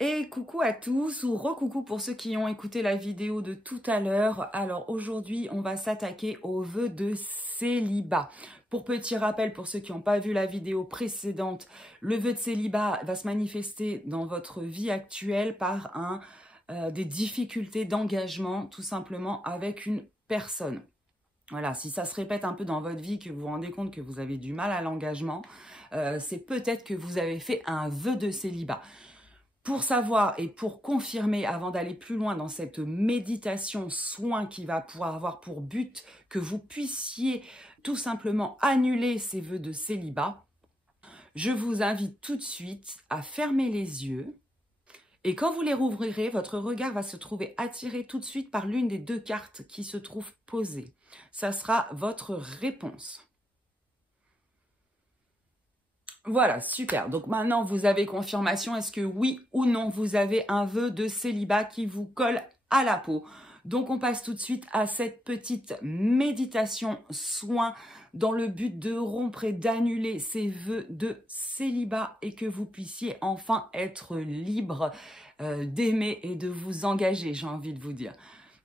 Et coucou à tous, ou recoucou pour ceux qui ont écouté la vidéo de tout à l'heure. Alors aujourd'hui, on va s'attaquer aux vœux de célibat. Pour petit rappel, pour ceux qui n'ont pas vu la vidéo précédente, le vœu de célibat va se manifester dans votre vie actuelle par des difficultés d'engagement, tout simplement avec une personne. Voilà, si ça se répète un peu dans votre vie, que vous vous rendez compte que vous avez du mal à l'engagement, c'est peut-être que vous avez fait un vœu de célibat. Pour savoir et pour confirmer, avant d'aller plus loin dans cette méditation soin qui va pouvoir avoir pour but que vous puissiez tout simplement annuler ces vœux de célibat, je vous invite tout de suite à fermer les yeux. Et quand vous les rouvrirez, votre regard va se trouver attiré tout de suite par l'une des deux cartes qui se trouvent posées. Ça sera votre réponse. Voilà, super. Donc maintenant, vous avez confirmation. Est-ce que oui ou non, vous avez un vœu de célibat qui vous colle à la peau? Donc, on passe tout de suite à cette petite méditation soin dans le but de rompre et d'annuler ces vœux de célibat et que vous puissiez enfin être libre d'aimer et de vous engager, j'ai envie de vous dire.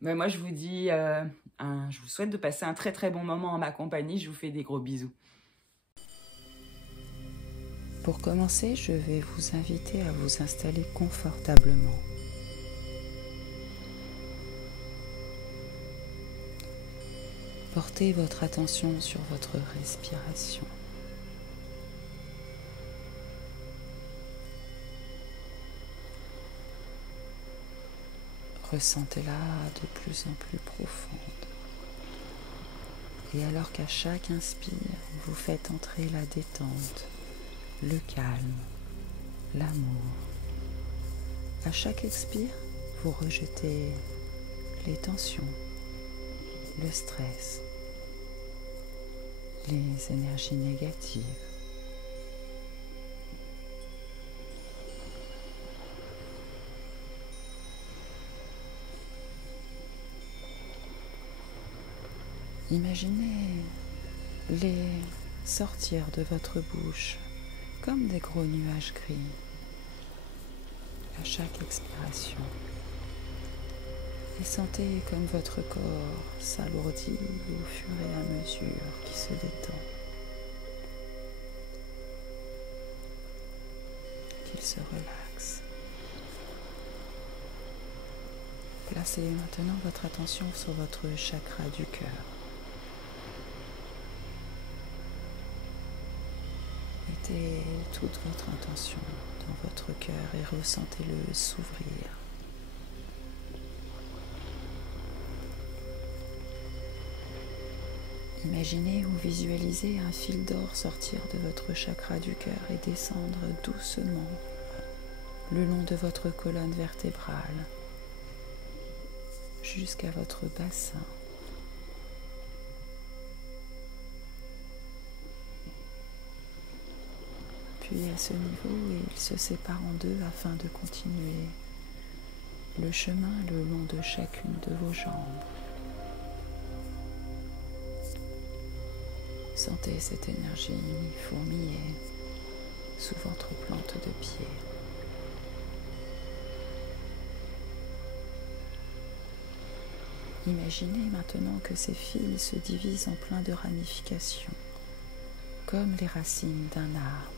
Mais moi, je vous dis, je vous souhaite de passer un très très bon moment en ma compagnie. Je vous fais des gros bisous. Pour commencer, je vais vous inviter à vous installer confortablement. Portez votre attention sur votre respiration. Ressentez-la de plus en plus profonde. Et alors qu'à chaque inspire, vous faites entrer la détente, le calme, l'amour. À chaque expire, vous rejetez les tensions, le stress, les énergies négatives. Imaginez les sortir de votre bouche comme des gros nuages gris à chaque expiration. Et sentez comme votre corps s'alourdit au fur et à mesure qu'il se détend, qu'il se relaxe. Placez maintenant votre attention sur votre chakra du cœur. Mettez toute votre intention dans votre cœur et ressentez-le s'ouvrir. Imaginez ou visualisez un fil d'or sortir de votre chakra du cœur et descendre doucement le long de votre colonne vertébrale jusqu'à votre bassin. Puis à ce niveau, il se sépare en deux afin de continuer le chemin le long de chacune de vos jambes. Sentez cette énergie fourmiller sous votre plante de pied. Imaginez maintenant que ces fils se divisent en plein de ramifications, comme les racines d'un arbre,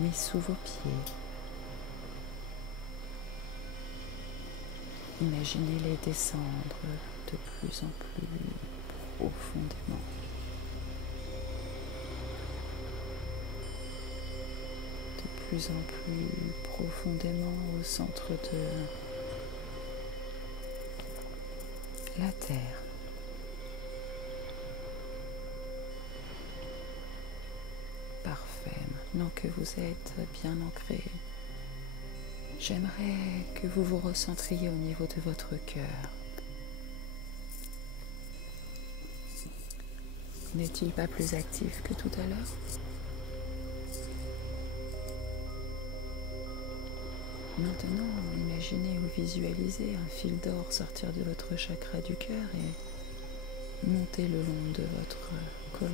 mais sous vos pieds. Imaginez-les descendre de plus en plus profondément. De plus en plus profondément au centre de la terre. Parfait. Maintenant que vous êtes bien ancré, j'aimerais que vous vous recentriez au niveau de votre cœur. N'est-il pas plus actif que tout à l'heure ? Maintenant, imaginez ou visualisez un fil d'or sortir de votre chakra du cœur et monter le long de votre colonne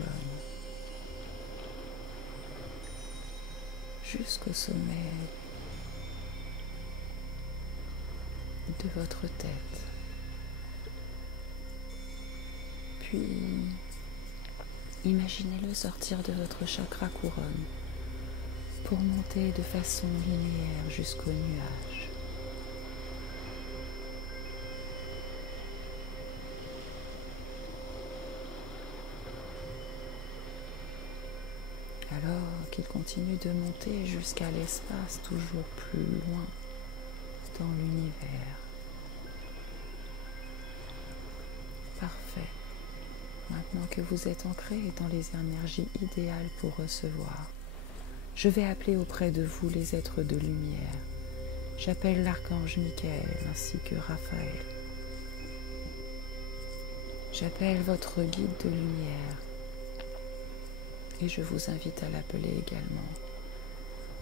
jusqu'au sommet de votre tête. Puis, imaginez-le sortir de votre chakra couronne pour monter de façon linéaire jusqu'aux nuages. Alors qu'il continue de monter jusqu'à l'espace toujours plus loin dans l'univers. Parfait. Maintenant que vous êtes ancré dans les énergies idéales pour recevoir, je vais appeler auprès de vous les êtres de lumière. J'appelle l'archange Michael ainsi que Raphaël. J'appelle votre guide de lumière et je vous invite à l'appeler également,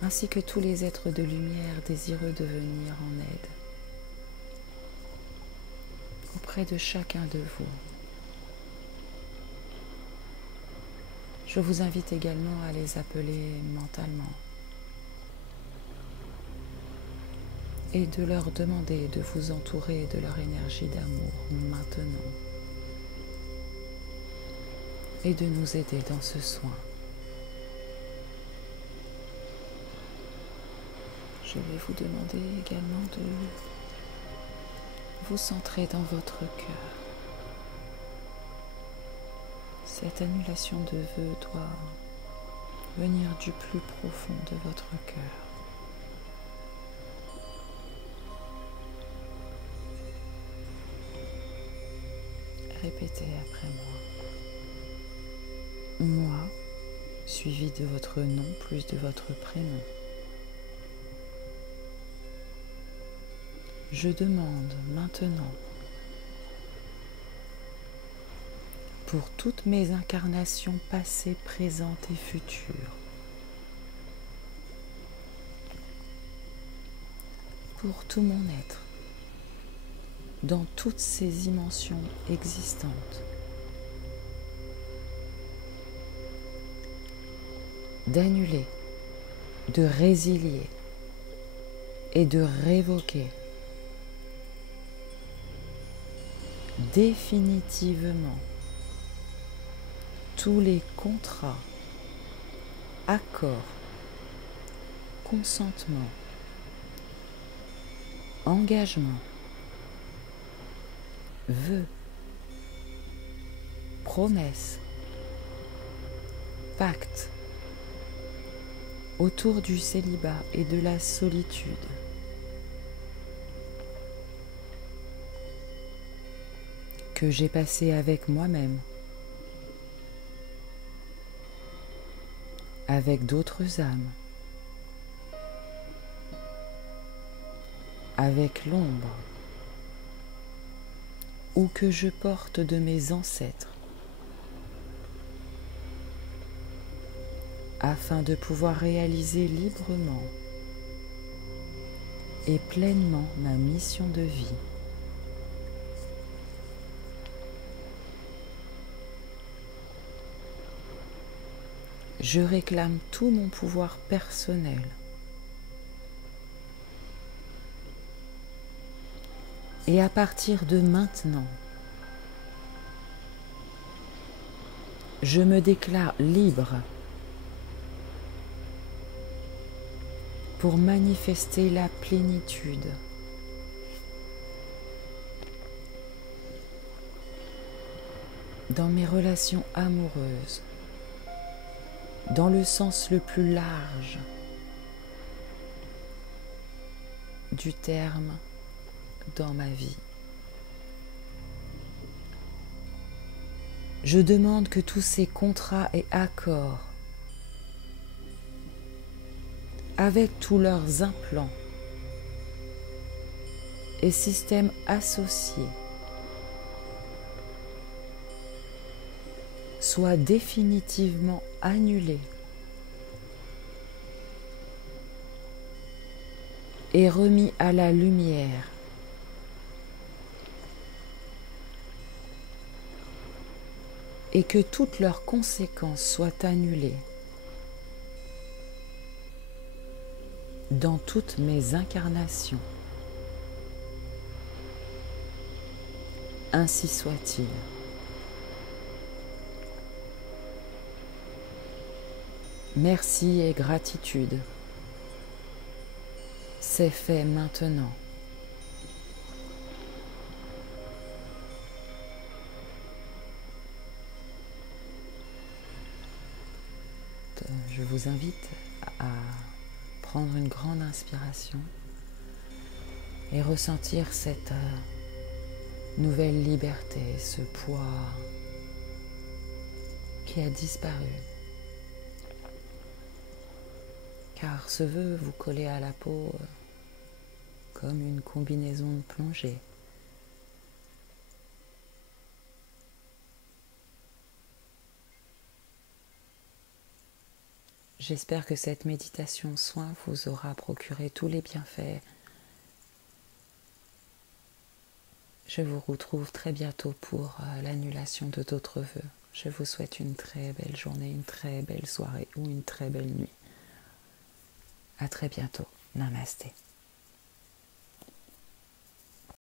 ainsi que tous les êtres de lumière désireux de venir en aide auprès de chacun de vous. Je vous invite également à les appeler mentalement et de leur demander de vous entourer de leur énergie d'amour maintenant et de nous aider dans ce soin. Je vais vous demander également de vous centrer dans votre cœur. Cette annulation de vœux doit venir du plus profond de votre cœur. Répétez après moi. Moi, suivi de votre nom plus de votre prénom. Je demande maintenant pour toutes mes incarnations passées, présentes et futures, pour tout mon être, dans toutes ces dimensions existantes, d'annuler, de résilier et de révoquer définitivement tous les contrats, accords, consentements, engagements, vœux, promesses, pactes autour du célibat et de la solitude. Que j'ai passé avec moi-même, avec d'autres âmes, avec l'ombre, ou que je porte de mes ancêtres, afin de pouvoir réaliser librement et pleinement ma mission de vie. Je réclame tout mon pouvoir personnel. Et à partir de maintenant, je me déclare libre pour manifester la plénitude. Dans mes relations amoureuses, dans le sens le plus large du terme dans ma vie. Je demande que tous ces contrats et accords, avec tous leurs implants et systèmes associés, soient définitivement annulés et remis à la lumière. Et que toutes leurs conséquences soient annulées dans toutes mes incarnations. Ainsi soit-il. Merci et gratitude. C'est fait maintenant. Je vous invite à prendre une grande inspiration et ressentir cette nouvelle liberté, ce poids qui a disparu. Car ce vœu vous coller à la peau comme une combinaison de plongée. J'espère que cette méditation soin vous aura procuré tous les bienfaits. Je vous retrouve très bientôt pour l'annulation de d'autres vœux. Je vous souhaite une très belle journée, une très belle soirée ou une très belle nuit. À très bientôt. Namasté.